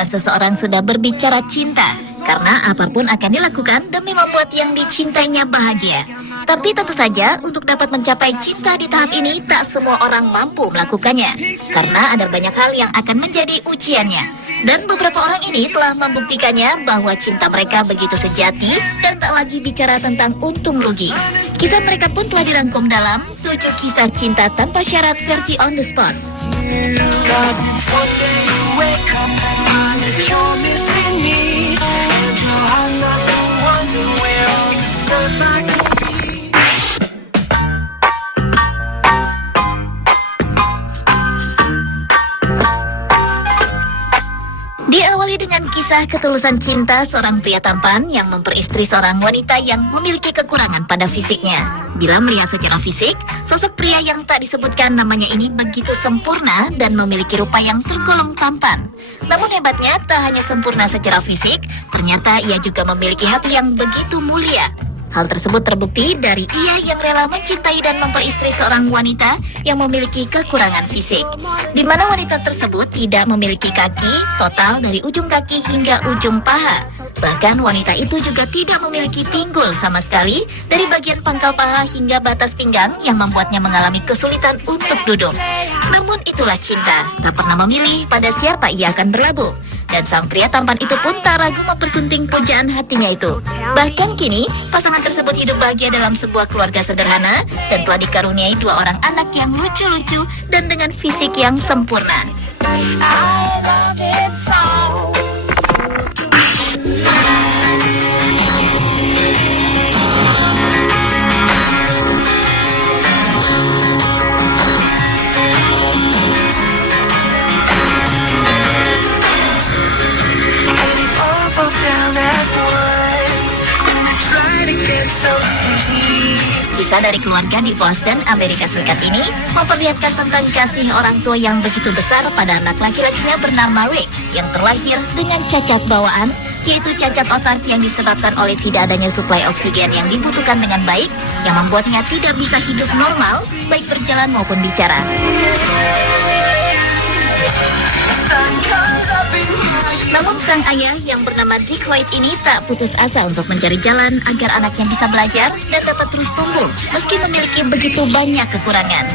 bila seseorang sudah berbicara cinta, karena apapun akan dilakukan demi membuat yang dicintainya bahagia. Tapi tentu saja, untuk dapat mencapai cinta di tahap ini, tak semua orang mampu melakukannya. Karena ada banyak hal yang akan menjadi ujiannya. Dan beberapa orang ini telah membuktikannya bahwa cinta mereka begitu sejati dan tak lagi bicara tentang untung rugi. Kisah mereka pun telah dirangkum dalam 7 kisah cinta tanpa syarat versi on the spot. Diawali dengan kisah ketulusan cinta seorang pria tampan yang memperistri seorang wanita yang memiliki kekurangan pada fisiknya. Bila melihat secara fisik, sosok pria yang tak disebutkan namanya ini begitu sempurna dan memiliki rupa yang tergolong tampan. Namun hebatnya, tak hanya sempurna secara fisik, ternyata ia juga memiliki hati yang begitu mulia. Hal tersebut terbukti dari ia yang rela mencintai dan memperistri seorang wanita yang memiliki kekurangan fisik, di mana wanita tersebut tidak memiliki kaki total dari ujung kaki hingga ujung paha. Bahkan wanita itu juga tidak memiliki pinggul sama sekali dari bagian pangkal paha hingga batas pinggang yang membuatnya mengalami kesulitan untuk duduk. Namun itulah cinta, tak pernah memilih pada siapa ia akan berlabuh. Dan sang pria tampan itu pun tak ragu mempersunting pujaan hatinya itu. Bahkan kini, pasangan tersebut hidup bahagia dalam sebuah keluarga sederhana dan telah dikaruniai 2 orang anak yang lucu-lucu dan dengan fisik yang sempurna. Kisah dari keluarga di Boston, Amerika Serikat ini memperlihatkan tentang kasih orang tua yang begitu besar pada anak laki-lakinya bernama Rick yang terlahir dengan cacat bawaan, yaitu cacat otak yang disebabkan oleh tidak adanya suplai oksigen yang dibutuhkan dengan baik, yang membuatnya tidak bisa hidup normal, baik berjalan maupun bicara. Namun sang ayah yang bernama Dick White ini tak putus asa untuk mencari jalan agar anaknya bisa belajar dan dapat terus tumbuh meski memiliki begitu banyak kekurangan.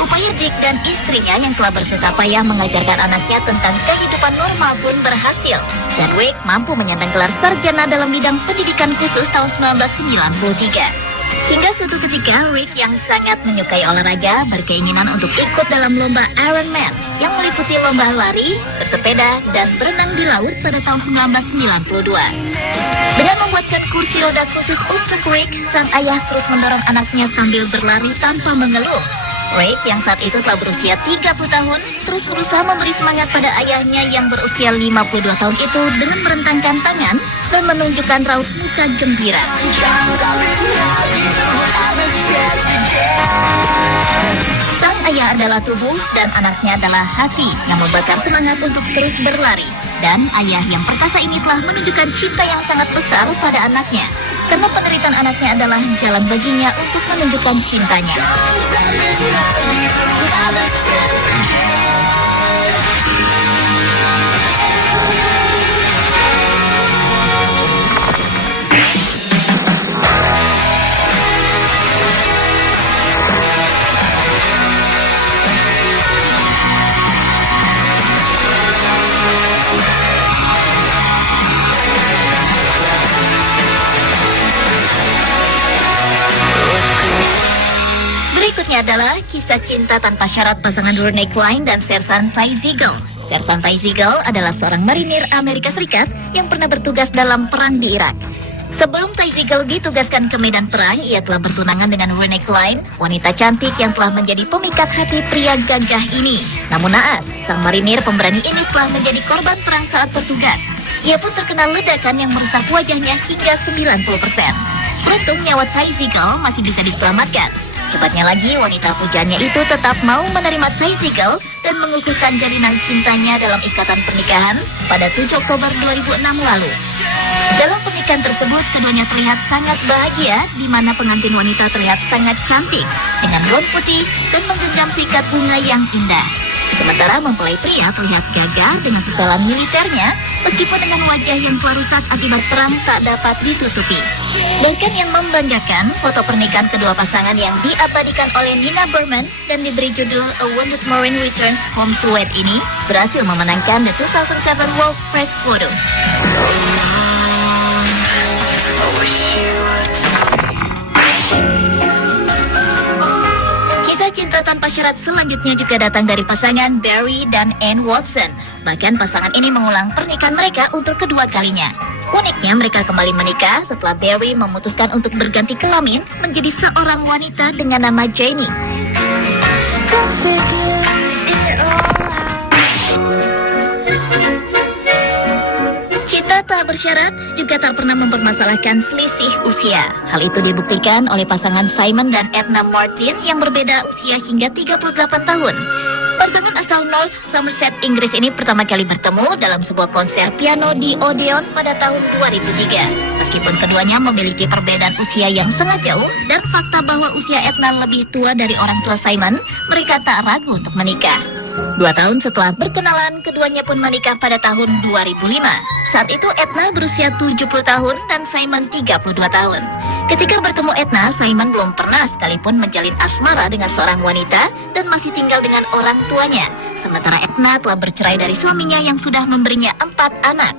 Upaya Dick dan istrinya yang telah bersusah payah mengajarkan anaknya tentang kehidupan normal pun berhasil. Dan Rick mampu menyandang gelar sarjana dalam bidang pendidikan khusus tahun 1993. Hingga suatu ketika, Rick yang sangat menyukai olahraga berkeinginan untuk ikut dalam lomba Ironman yang meliputi lomba lari, bersepeda, dan berenang di laut pada tahun 1992. Dengan membuatkan kursi roda khusus untuk Rick, sang ayah terus mendorong anaknya sambil berlari tanpa mengeluh. Rick yang saat itu telah berusia 30 tahun terus berusaha memberi semangat pada ayahnya yang berusia 52 tahun itu dengan merentangkan tangan dan menunjukkan raut muka gembira. Sang ayah adalah tubuh dan anaknya adalah hati yang membakar semangat untuk terus berlari. Dan ayah yang perkasa ini telah menunjukkan cinta yang sangat besar pada anaknya, karena penderitaan anaknya adalah jalan baginya untuk menunjukkan cintanya. Berikutnya adalah kisah cinta tanpa syarat pasangan Renee Klein dan Sersan Ty Ziegel. Sersan Ty Ziegel adalah seorang marinir Amerika Serikat yang pernah bertugas dalam perang di Irak. Sebelum Ty Ziegel ditugaskan ke medan perang, ia telah bertunangan dengan Renee Klein, wanita cantik yang telah menjadi pemikat hati pria gagah ini. Namun naas, sang marinir pemberani ini telah menjadi korban perang saat bertugas. Ia pun terkena ledakan yang merusak wajahnya hingga 90%. Beruntung nyawa Ty Ziegel masih bisa diselamatkan. Hebatnya lagi, wanita pujaannya itu tetap mau menerima Ty Ziegel dan mengukuhkan jalinan cintanya dalam ikatan pernikahan pada 7 Oktober 2006 lalu. Dalam pernikahan tersebut, keduanya terlihat sangat bahagia, di mana pengantin wanita terlihat sangat cantik dengan gaun putih dan menggenggam sikat bunga yang indah. Sementara mempelai pria terlihat gagah dengan setelan militernya, meskipun dengan wajah yang telah rusak akibat perang tak dapat ditutupi. Bahkan yang membanggakan, foto pernikahan kedua pasangan yang diabadikan oleh Nina Berman dan diberi judul A Wounded Marine Returns Home to Wed ini berhasil memenangkan the 2007 World Press Photo. Kisah cinta tanpa syarat selanjutnya juga datang dari pasangan Barry dan Anne Watson. Bahkan pasangan ini mengulang pernikahan mereka untuk kedua kalinya. Uniknya mereka kembali menikah setelah Barry memutuskan untuk berganti kelamin menjadi seorang wanita dengan nama Jamie. Cinta tak bersyarat juga tak pernah mempermasalahkan selisih usia. Hal itu dibuktikan oleh pasangan Simon dan Edna Martin yang berbeda usia hingga 38 tahun. Pasangan asal North Somerset, Inggris ini pertama kali bertemu dalam sebuah konser piano di Odeon pada tahun 2003. Meskipun keduanya memiliki perbedaan usia yang sangat jauh dan fakta bahwa usia Edna lebih tua dari orang tua Simon, mereka tak ragu untuk menikah. 2 tahun setelah berkenalan, keduanya pun menikah pada tahun 2005. Saat itu Edna berusia 70 tahun dan Simon 32 tahun. Ketika bertemu Edna, Simon belum pernah sekalipun menjalin asmara dengan seorang wanita dan masih tinggal dengan orang tuanya. Sementara Edna telah bercerai dari suaminya yang sudah memberinya 4 anak.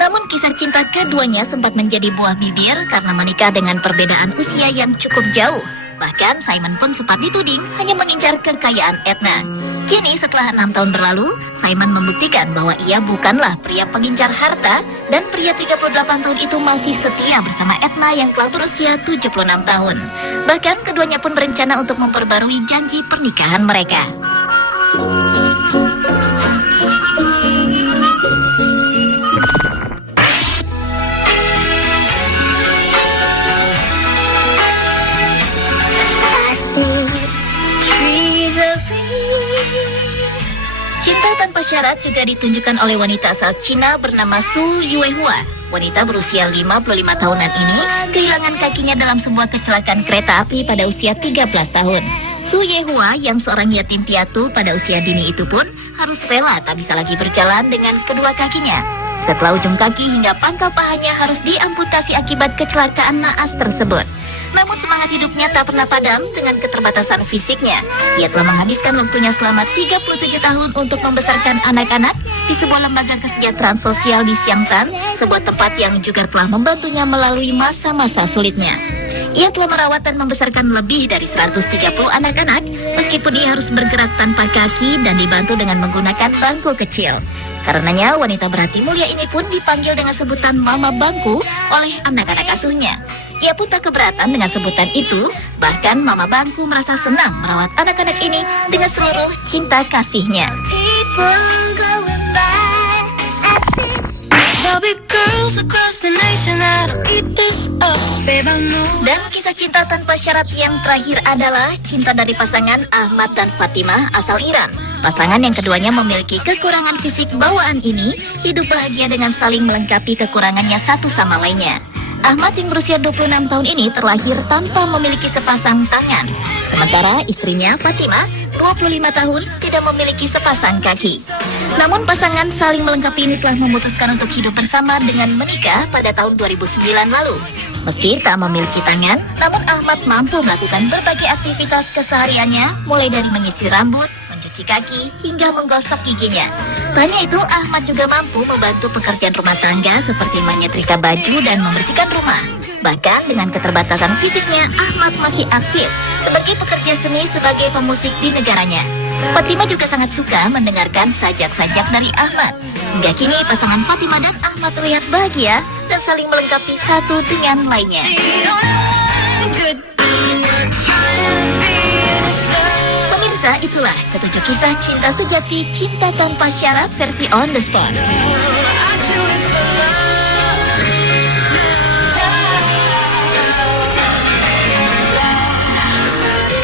Namun kisah cinta keduanya sempat menjadi buah bibir karena menikah dengan perbedaan usia yang cukup jauh. Bahkan Simon pun sempat dituding hanya mengincar kekayaan Edna. Kini setelah 6 tahun berlalu, Simon membuktikan bahwa ia bukanlah pria pengincar harta dan pria 38 tahun itu masih setia bersama Edna yang telah berusia 76 tahun. Bahkan keduanya pun berencana untuk memperbarui janji pernikahan mereka. Cinta tanpa syarat juga ditunjukkan oleh wanita asal Cina bernama Su Yuehua. Wanita berusia 55 tahunan ini kehilangan kakinya dalam sebuah kecelakaan kereta api pada usia 13 tahun. Su Yuehua yang seorang yatim piatu pada usia dini itu pun harus rela tak bisa lagi berjalan dengan kedua kakinya. Setelah ujung kaki hingga pangkal pahanya harus diamputasi akibat kecelakaan naas tersebut. Namun semangat hidupnya tak pernah padam dengan keterbatasan fisiknya. Ia telah menghabiskan waktunya selama 37 tahun untuk membesarkan anak-anak di sebuah lembaga kesejahteraan sosial di Xiangtan, sebuah tempat yang juga telah membantunya melalui masa-masa sulitnya. Ia telah merawat dan membesarkan lebih dari 130 anak-anak, meskipun ia harus bergerak tanpa kaki dan dibantu dengan menggunakan bangku kecil. Karenanya, wanita berhati mulia ini pun dipanggil dengan sebutan Mama Bangku oleh anak-anak asuhnya. Ia pun tak keberatan dengan sebutan itu, bahkan Mama Bangku merasa senang merawat anak-anak ini dengan seluruh cinta kasihnya. Dan kisah cinta tanpa syarat yang terakhir adalah cinta dari pasangan Ahmad dan Fatimah asal Iran. Pasangan yang keduanya memiliki kekurangan fisik bawaan ini hidup bahagia dengan saling melengkapi kekurangannya satu sama lainnya. Ahmad yang berusia 26 tahun ini terlahir tanpa memiliki sepasang tangan. Sementara istrinya Fatimah 25 tahun tidak memiliki sepasang kaki. Namun pasangan saling melengkapi ini telah memutuskan untuk hidup bersama dengan menikah pada tahun 2009 lalu. Meski tak memiliki tangan, namun Ahmad mampu melakukan berbagai aktivitas kesehariannya, mulai dari menyisir rambut, mencuci kaki, hingga menggosok giginya. Tak hanya itu, Ahmad juga mampu membantu pekerjaan rumah tangga seperti menyetrika baju dan membersihkan rumah. Bahkan dengan keterbatasan fisiknya, Ahmad masih aktif sebagai pekerja seni sebagai pemusik di negaranya. Fatimah juga sangat suka mendengarkan sajak-sajak dari Ahmad. Hingga kini pasangan Fatimah dan Ahmad terlihat bahagia dan saling melengkapi satu dengan lainnya. Pemirsa, itulah ketujuh kisah cinta sejati, cinta tanpa syarat versi On The Spot.